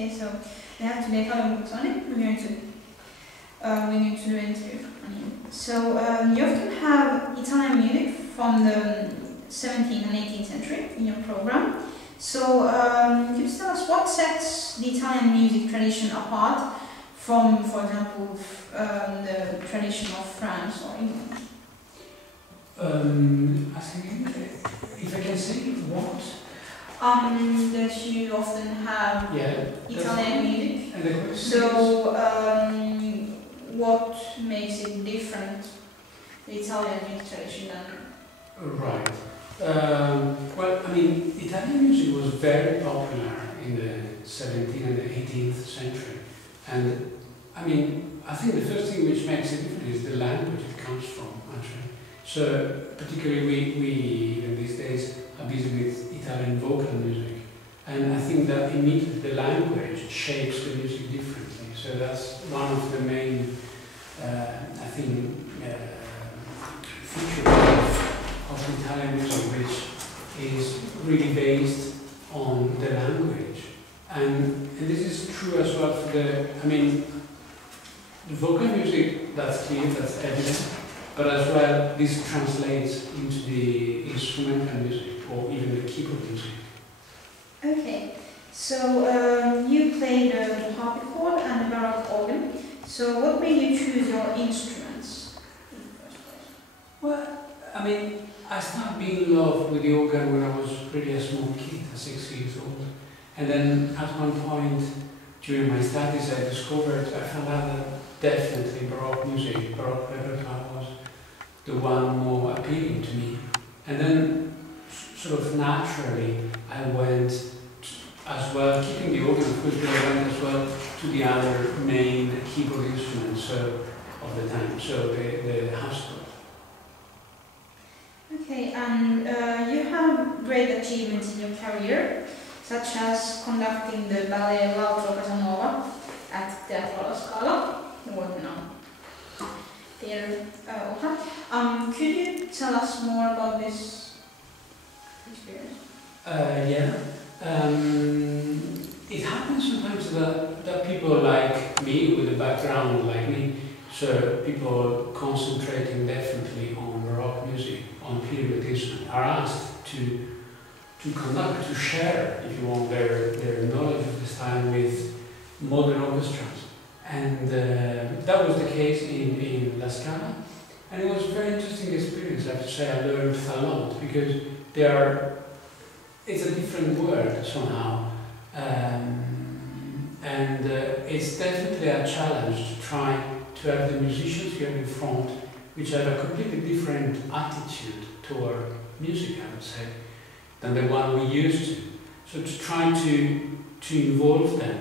Okay, so we have today Fabio Bonizzoni. We're going to do an interview on him. So you often have Italian music from the 17th and 18th century in your program. So could you tell us what sets the Italian music tradition apart from, for example, the tradition of France or England? I think if I can say what? That you often have Italian music. So what makes it different, the Italian music tradition than? Right. Well, I mean, Italian music was very popular in the 17th and the 18th century. And I mean, I think the first thing which makes it different is the language it comes from, actually. So, particularly we in these days are busy with Italian vocal music. And I think that immediately the language shapes the music differently. So that's one of the main, I think, features of Italian music, which is really based on the language. And this is true as well for the vocal music, that's clear, that's evident, but as well this translates into the instrumental music or even the keyboard music. Okay, so you play the harpsichord and the baroque organ. So what made you choose your instruments in the first place? Well, I mean, I started being in love with the organ when I was really a small kid, 6 years old. And then at one point during my studies I found out that definitely baroque music, baroque repertoire was the one more appealing to me. And then sort of naturally I went as well, keeping the organ of course, but I went as well to the other main keyboard instruments of the time, so the harpsichord. Okay, and you have great achievements in your career, such as conducting the ballet L'Altro Casanova at Teatro alla Scala, the world-renowned theatre opera. Could you tell us more about this experience? It happens sometimes that people like me, with a background like me, so people concentrating definitely on baroque music, on period instruments, are asked to conduct, to share, if you want, their knowledge of this time with modern orchestras. And that was the case in La Scala. And it was a very interesting experience, I have to say. I learned a lot because it's a different word somehow. And it's definitely a challenge to try to have the musicians here in front which have a completely different attitude toward music, I would say, than the one we used to. So to try to involve them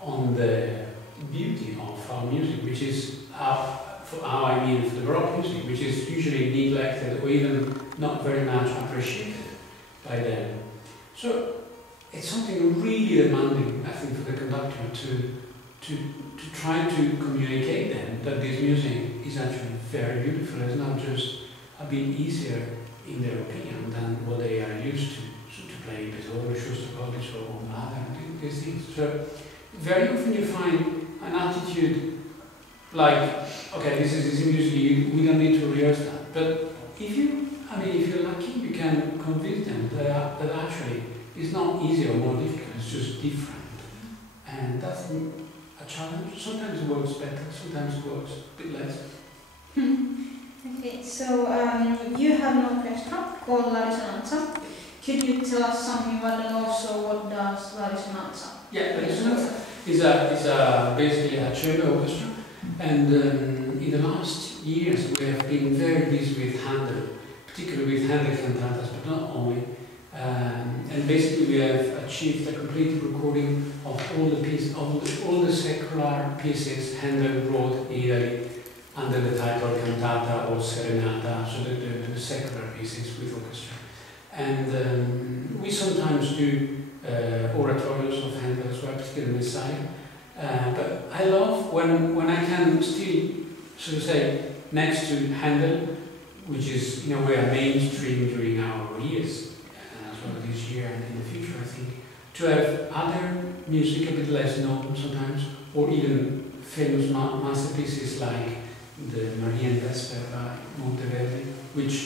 on the beauty of our music, which is for the baroque music, which is usually neglected or even not very much appreciated by them. So it's something really demanding, I think, for the conductor to try to communicate them that this music is actually very beautiful. It's not just a bit easier in their opinion than what they are used to play Beethoven, Shostakovich or Mahler, these things. So very often you find an attitude like, okay, this is music, we don't need to rehearse that. But if you're lucky, you can convince them that actually it's not easier or more difficult, it's just different. And that's a challenge. Sometimes it works better, sometimes it works a bit less. Okay, so you have an orchestra called La Risonanza. Could you tell us something about it, and also what does La Risonanza? Yeah, La Risonanza is basically a chamber orchestra, and in the last years we have been very busy with Handel, particularly with Handel cantatas, but not only. And basically we have achieved a complete recording of all the pieces, all the secular pieces Handel wrote in Italy under the title cantata or serenata, so the secular pieces with orchestra. And we sometimes do oratorios of Handel as well, particularly Messiah. But I love when I can still, so to say, next to Handel, which is in a way a mainstream during our years, as well this year and in the future, I think, to have other music a bit less known sometimes, or even famous masterpieces like the Maria and Vesper by Monteverdi, which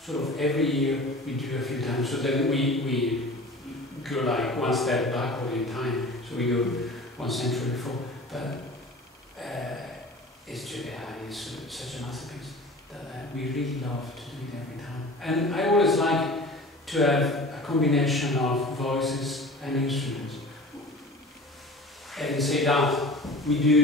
sort of every year we do a few times. So then we go like one step backward in time, so we go 1 century before. But it's just, it's such a masterpiece that we really love to do it every time. And I always like to have a combination of voices and instruments. And say that we do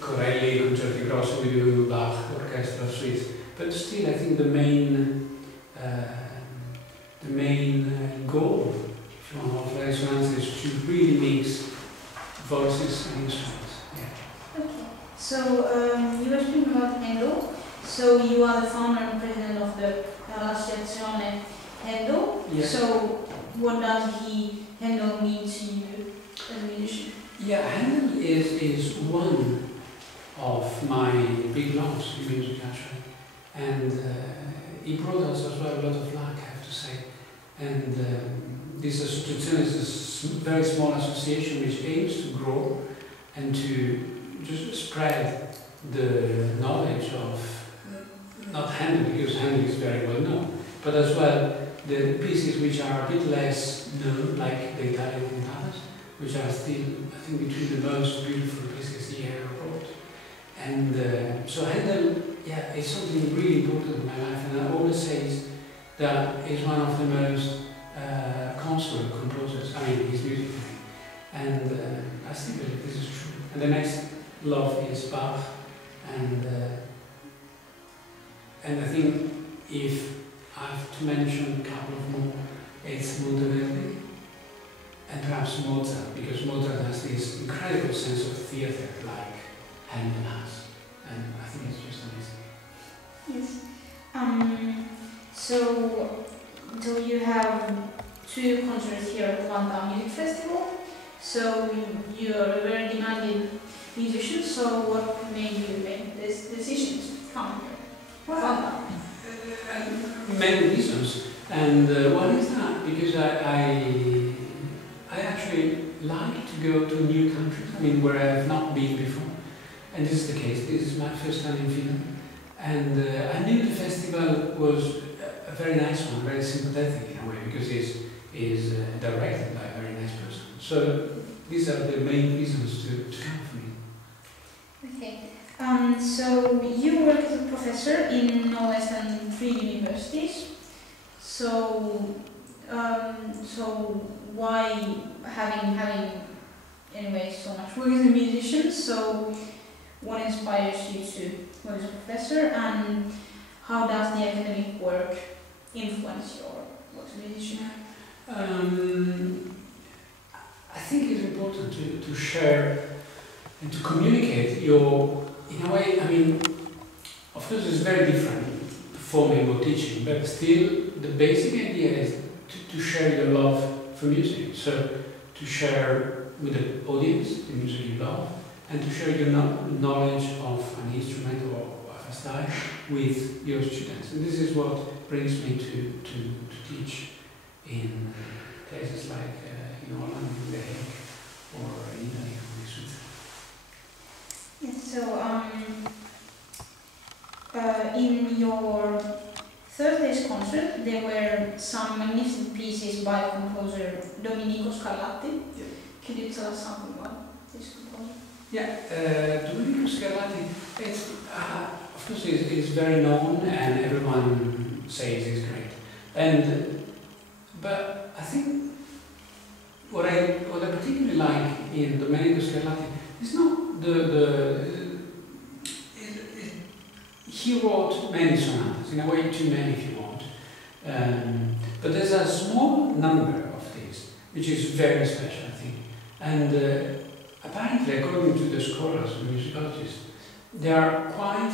Corelli, concerti grossi, we do Bach, orchestra, suites, but still I think the main goal, if you want, of resonance is to really mix voices and instruments. Yeah. Okay. So you were speaking about Handel. So you are the founder and president of the L'associazione Handel. Yeah. So what does Handel mean to you as a musician? Yeah, Handel is one of my big loves in music actually, and he brought us as well a lot of luck, I have to say. And this association is a very small association which aims to grow and to just spread the knowledge of not Handel, because Handel is very well known, but as well the pieces which are a bit less known, like the Italian cantatas, which are still, I think, between the most beautiful pieces he ever wrote. And so Handel, yeah, is something really important in my life, and I always say that he's one of the most consummate composers. I mean, his music, and I still believe this is true. And the next love is Bach, and I think if I have to mention a couple of more, it's Monteverdi and perhaps Mozart, because Mozart has this incredible sense of theatre like Handel has, and I think it's just amazing. Yes. So you have 2 concerts here at Vantaa Music Festival. So you are a very demanding musician. So what made you make this decision to come here? Well, many reasons, and one is that because I actually like to go to new countries, I mean, where I have not been before, and this is the case. This is my first time in Finland, and I knew the festival was a very nice one, very sympathetic in a way, because it's directed by a very nice person. So these are the main reasons to come for me. Okay. So you work as a professor in no less than 3 universities. So why having anyway so much work as a musician? So what inspires you to work as a professor, and how does the academic work influence your work as a musician? I think it's important to share and to communicate your, in a way, I mean, of course it's very different performing or teaching, but still the basic idea is to share your love for music. So to share with the audience the music you love, and to share your knowledge of an instrument or of a style with your students. And this is what brings me to teach in places like in Holland, in The Hague, or in Italy, or in Switzerland. Yes, so in your Thursday's concert, there were some magnificent pieces by the composer Domenico Scarlatti. Yeah. Could you tell us something about this composer? Yeah, Domenico Scarlatti, it's, of course, is very known, and everyone says he's great. But I think what I particularly like in Domenico Scarlatti is not he wrote many sonatas, in a way too many if you want, but there's a small number of these which is very special, I think, and apparently according to the scholars and musicologists, they are quite,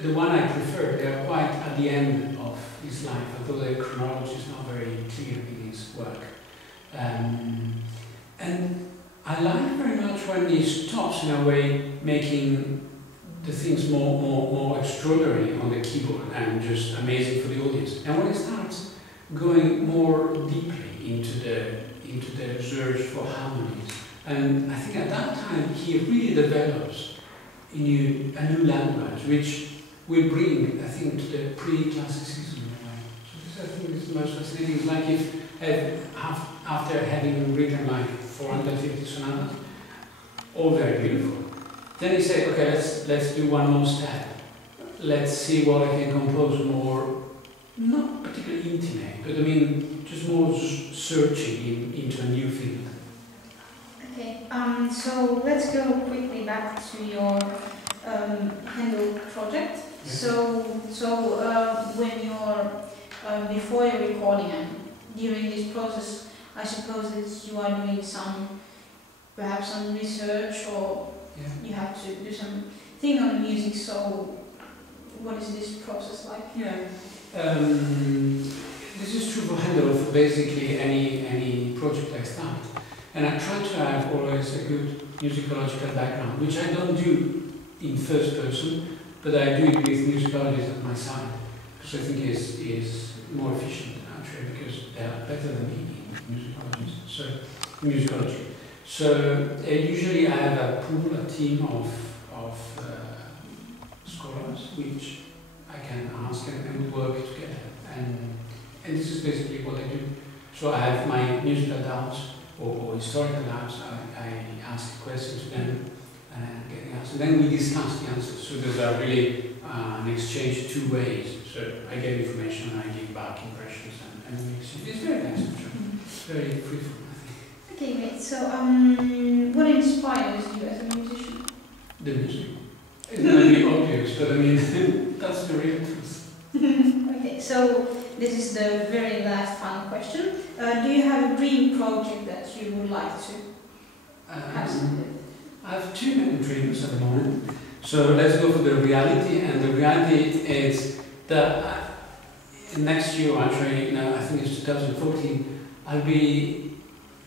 the one I prefer, they are quite at the end of his life, although the chronology is not very clear in his work. And I like very much when he stops in a way making the things more extraordinary on the keyboard and just amazing for the audience. And when he starts going more deeply into the search for harmonies And I think at that time he really develops a new language which will bring, I think, to the pre-classicism. So this, I think, is the most fascinating. It's like if after having written like 450 sonatas, all very beautiful, then he said, okay, let's do one more step. Let's see what I can compose more, not particularly intimate, but I mean, just more searching into a new field. Okay, so let's go quickly back to your Handel project. Yeah. So when you're before you're recording and during this process, I suppose that you are doing perhaps some research, or you have to do some thing on the music. So what is this process like? Yeah. This is true for Handel, for basically any project I start. And I try to have always a good musicological background, which I don't do in first person, but I do it with musicologists at my side, because I think is more efficient actually, because they are better than me in musicology. So usually I have a pool, a team of scholars, which I can ask and work together. And this is basically what I do. So I have my musical doubts or historical doubts. I ask questions to them and get the answer. Then we discuss the answers. So those are really an exchange two ways. So I get information and I give back impressions and it's very nice. Very fruitful, I think. Okay, great. So what inspires you as a musician? The music. It's going to be obvious, but I mean, that's the real truth. Okay, so this is the very last final question. Do you have a dream project that you would like to have? I have two main dreams at the moment. So let's go for the reality, and the reality is that next year, actually, I think it's 2014, I'll be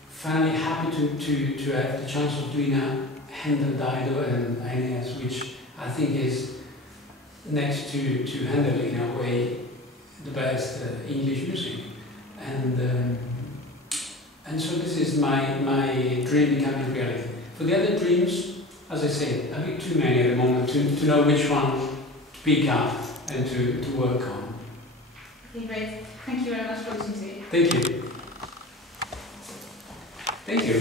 finally happy to have the chance of doing a Handel Dido and Aeneas, which I think is next to Handel in a way the best English music, and so this is my dream becoming reality. For the other dreams, as I say, a bit too many at the moment to know which one to pick up and to work on. Okay, great. Thank you very much for listening to me. Thank you. Thank you.